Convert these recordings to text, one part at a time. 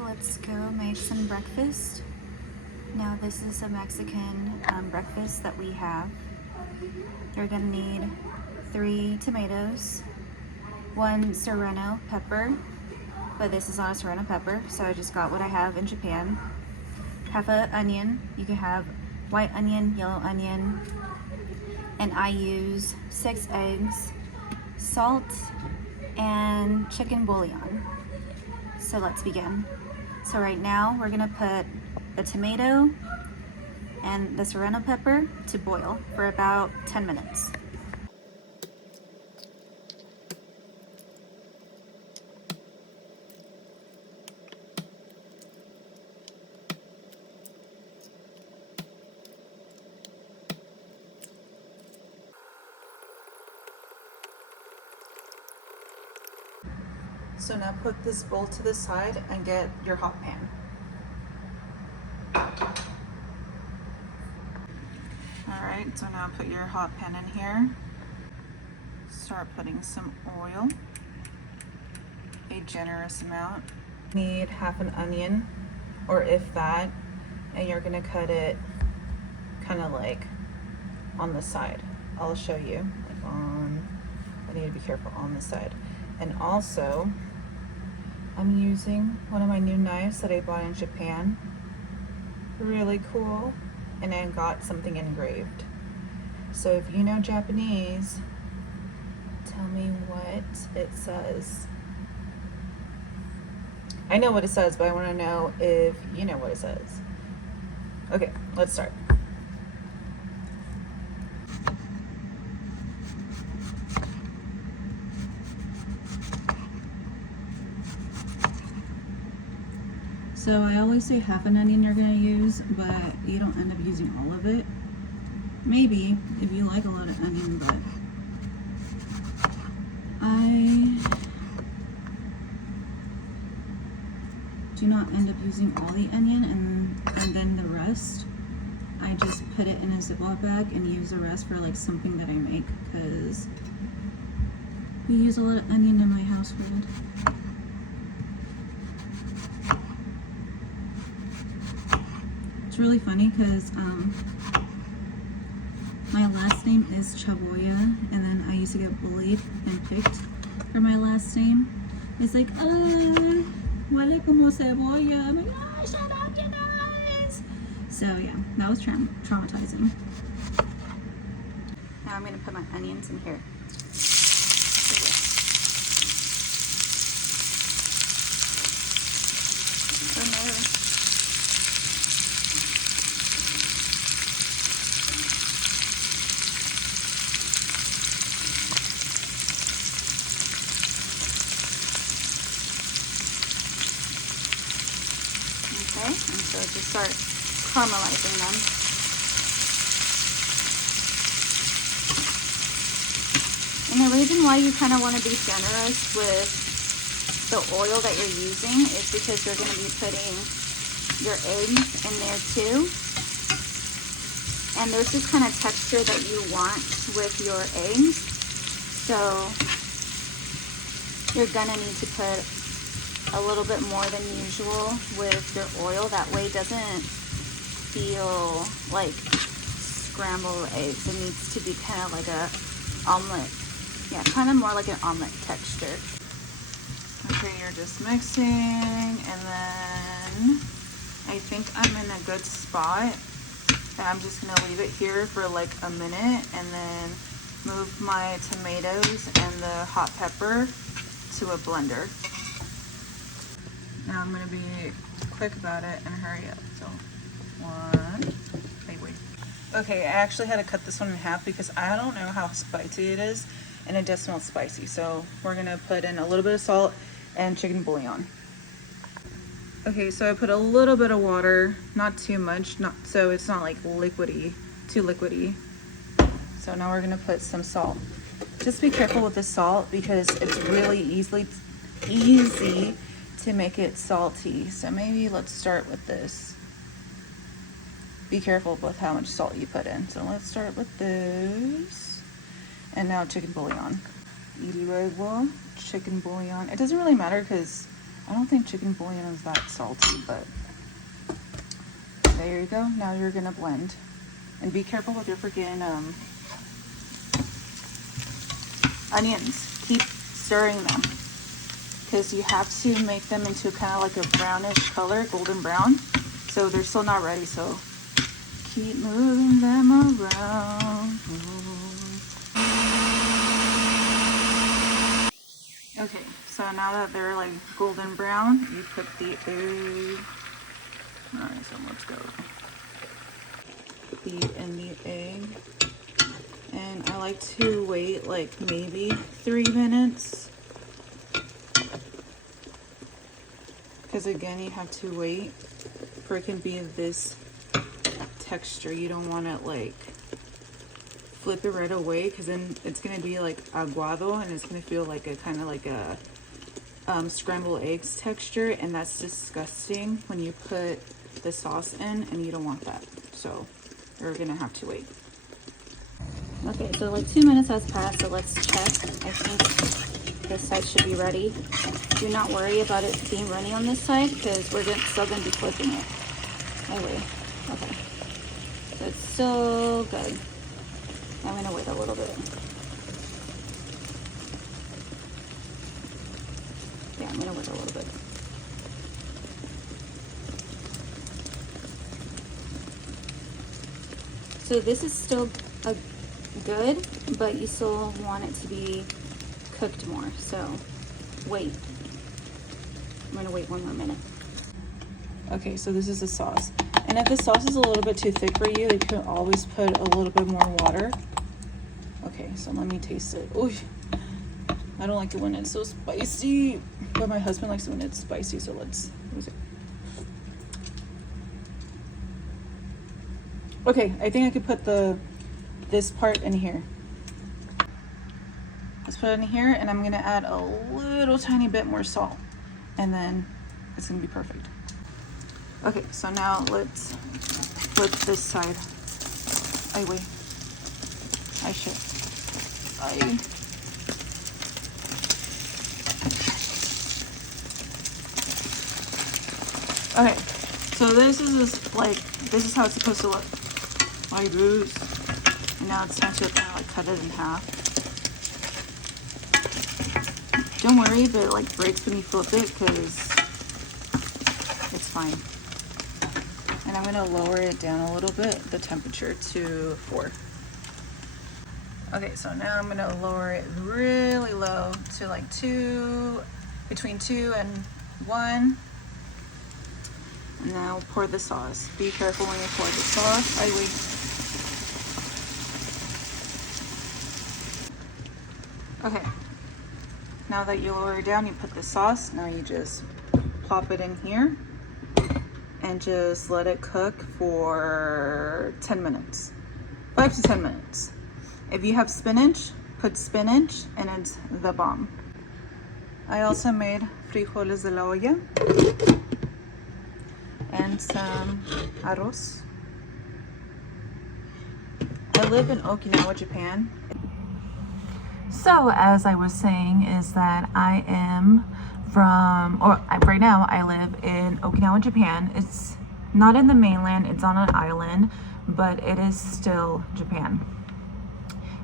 Let's go make some breakfast. Now this is a Mexican breakfast that we have. You're gonna need 3 tomatoes, 1 serrano pepper, but this is not a serrano pepper, so I just got what I have in Japan. Half an onion. You can have white onion, yellow onion, and I use 6 eggs, salt, and chicken bouillon. So let's begin. So right now we're gonna put the tomato and the serrano pepper to boil for about 10 minutes. So now put this bowl to the side and get your hot pan. Alright, so now put your hot pan in here. Start putting some oil, a generous amount. Need half an onion, or if that, and you're gonna cut it kind of like on the side. I'll show you, like I need to be careful on the side. And also, I'm using one of my new knives that I bought in Japan. Really cool. And I got something engraved. So if you know Japanese, tell me what it says. I know what it says, but I want to know if you know what it says. Okay, let's start. So I always say half an onion you're gonna use, but you don't end up using all of it. Maybe, if you like a lot of onion, but I do not end up using all the onion, and then the rest, I just put it in a Ziploc bag and use the rest for like something that I make, because we use a lot of onion in my household. It's really funny because my last name is Chaboya, and then I used to get bullied and picked for my last name. It's like, wale como cebolla. I'm like, oh, shut up, you guys. So yeah, that was traumatizing. Now I'm gonna put my onions in here. Oh no. Okay, and so just start caramelizing them. And the reason why you kind of want to be generous with the oil that you're using is because you're going to be putting your eggs in there too. And there's this kind of texture that you want with your eggs. So you're going to need to put a little bit more than usual with your oil. That way it doesn't feel like scrambled eggs. It needs to be kind of like a omelet. Yeah, kind of more like an omelet texture. Okay, you're just mixing, and then I think I'm in a good spot. And I'm just gonna leave it here for like a minute and then move my tomatoes and the hot pepper to a blender. Now I'm gonna be quick about it and hurry up. So wait. Okay, I actually had to cut this one in half because I don't know how spicy it is, and it does smell spicy. So we're gonna put in a little bit of salt and chicken bouillon. Okay, so I put a little bit of water, not too much, so it's not like liquidy, too liquidy. So now we're gonna put some salt. Just be careful with the salt because it's really easy to make it salty. So maybe let's start with this. Be careful with how much salt you put in. So let's start with this. And now chicken bouillon. Y luego chicken bouillon. It doesn't really matter because I don't think chicken bouillon is that salty, but there you go. Now you're gonna blend. And be careful with your freaking onions. Keep stirring them, because you have to make them into kind of like a brownish color, golden brown. So they're still not ready, so keep moving them around. Okay, so now that they're like golden brown, you put the egg. Alright, so let's go. Beat in the egg. And I like to wait like maybe 3 minutes. Because again, you have to wait for it can be this texture. You don't want it like flip it right away, because then it's gonna be like aguado and it's gonna feel like a kind of like a scrambled eggs texture, and that's disgusting when you put the sauce in, and you don't want that. So you're gonna have to wait. Okay, so like 2 minutes has passed, so let's check. I think this side should be ready. Do not worry about it being runny on this side, because we're still gonna be flipping it. Oh wait, okay. So it's so good. I'm gonna wait a little bit. Yeah, I'm gonna wait a little bit. So this is still good, but you still want it to be cooked more. So wait. I'm gonna wait 1 more minute. Okay, so this is the sauce. And if the sauce is a little bit too thick for you, you can always put a little bit more water. Okay, so let me taste it. Ooh, I don't like it when it's so spicy, but my husband likes it when it's spicy, so let's use it. Okay, I think I could put this part in here. Let's put it in here, and I'm gonna add a little tiny bit more salt, and then it's gonna be perfect. Okay, so now let's flip this side. Ay, wait. Ay, shit. Ay. Okay, so this is how it's supposed to look. My booze. And now it's time to kind of like cut it in half. Don't worry if it like breaks when you flip it, because it's fine. And I'm gonna lower it down a little bit, the temperature to 4. Okay, so now I'm gonna lower it really low to like 2, between 2 and 1. And now pour the sauce. Be careful when you pour the sauce. Ay, wait. Okay, now that you lower it down, you put the sauce. Now you just plop it in here and just let it cook for 10 minutes, 5 to 10 minutes. If you have spinach, put spinach, and it's the bomb. I also made frijoles de la olla and some arroz. I live in Okinawa, Japan. So as I was saying, is that I am right now I live in Okinawa, Japan. It's not in the mainland, it's on an island, but it is still Japan.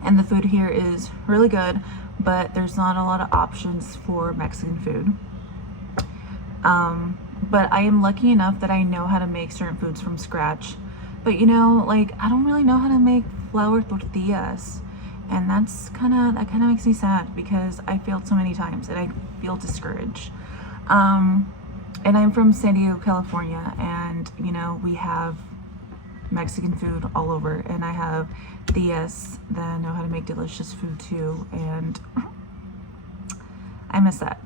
And the food here is really good, but there's not a lot of options for Mexican food. But I am lucky enough that I know how to make certain foods from scratch. But you know, like I don't really know how to make flour tortillas. And that kind of makes me sad, because I failed so many times and I feel discouraged. And I'm from San Diego, California, and you know, we have Mexican food all over, and I have tias that know how to make delicious food too, and I miss that.